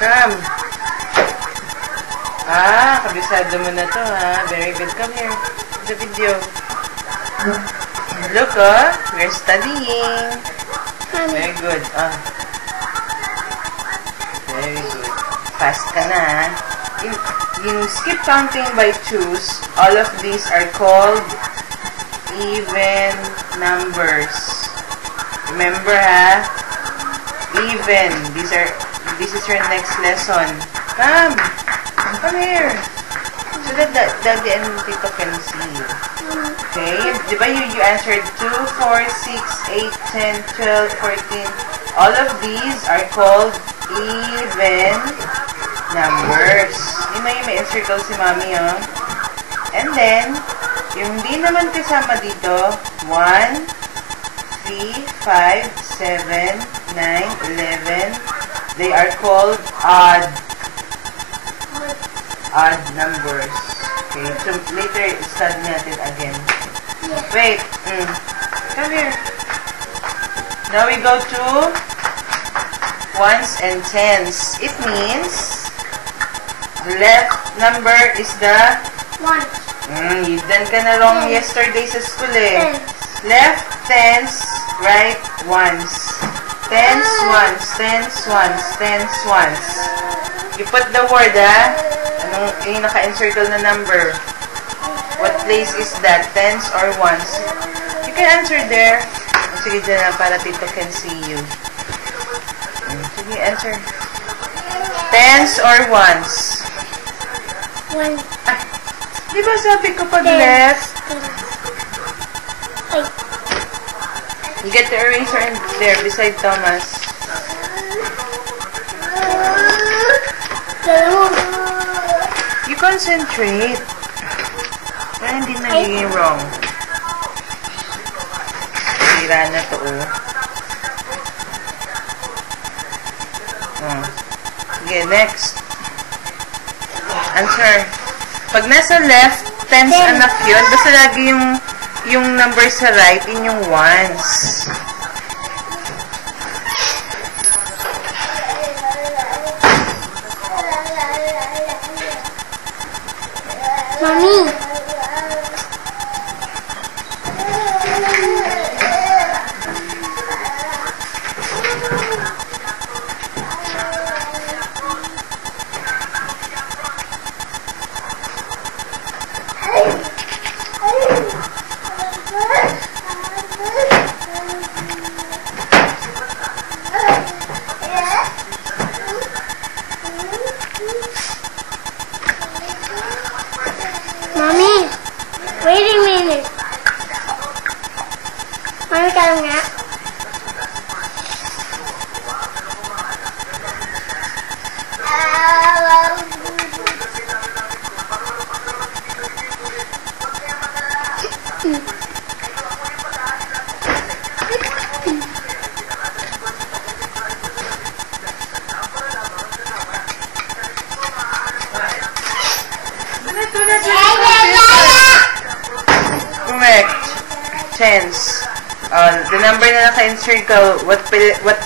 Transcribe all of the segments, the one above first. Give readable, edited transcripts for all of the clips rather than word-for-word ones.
Come. Kabisado mo na to, ha? Very good. Come here. The video. Look, we're studying. Very good. Very good. Fast ka na, ha? In skip counting by twos, all of these are called even numbers. Remember, ha? Even. This is your next lesson. Come here. So that Daddy and Tito can see you. Okay? Diba you answered 2, 4, 6, 8, 10, 12, 14. All of these are called even numbers. Yun na yung may encircle si Mami, oh. And then, yung hindi naman kasama dito, 1, 3, 5, 7, 9, 11. They are called odd numbers. Okay, so later study natin again. Wait. Come here. Now we go to ones and tens. It means the left number is the 1. You done ka na wrong yesterday sa school, eh. Left tens, right ones. Tens, ones, tens, ones, tens, ones. You put the word, ha? Anong yung naka-encircle na number? What place is that? Tens or ones? You can answer there. Sige dyan na para Tito can see you. Sige, answer. Tens or ones? One. Di ba sabi ko pag left? You get the eraser in there beside Thomas. You concentrate. Kaya hindi nagiging wrong. Sira na to, oh. Okay, next. Answer. Pag nasa left, tens anak yun. Basta lagi yung number sa right, in yung ones. Mommy. Mommy, wait a minute. Mommy, tao nga. Correct. Tens. The number na naka-encircle, what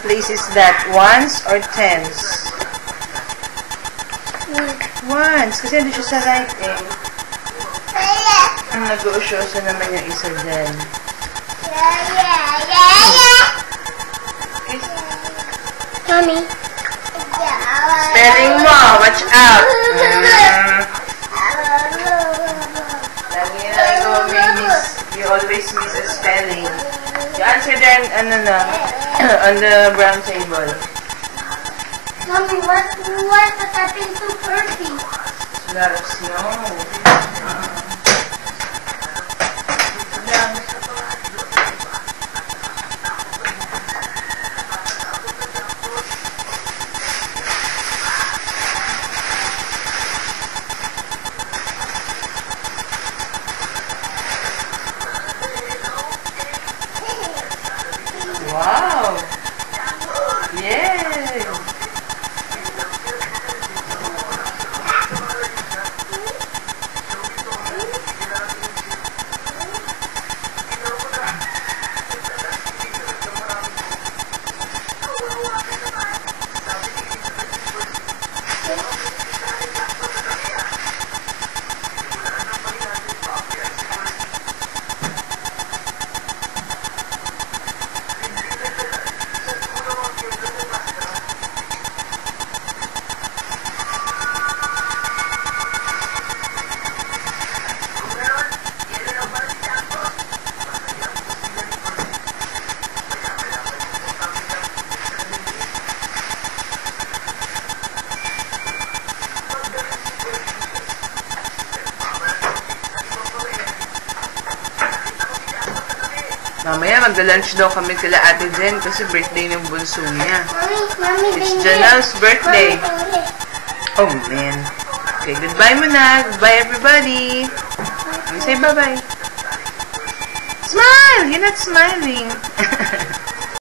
place is that? Ones or tens? Ones. Kasi hindi siya sa right, eh. Nag-uusyosa naman yung isa dyan. Mommy. Spelling mo. Watch out. You always miss a spelling. You answer there on the brown table. Mommy, what's the tapping to Percy? Let us know. Wow! Yay! Mamaya magda-lunch daw kami kila Ate Jen kasi birthday ng bunso niya. Mommy, It's Janelle's birthday. Oh, man. Okay, goodbye muna. Goodbye, everybody. Say bye-bye. Smile! You're not smiling.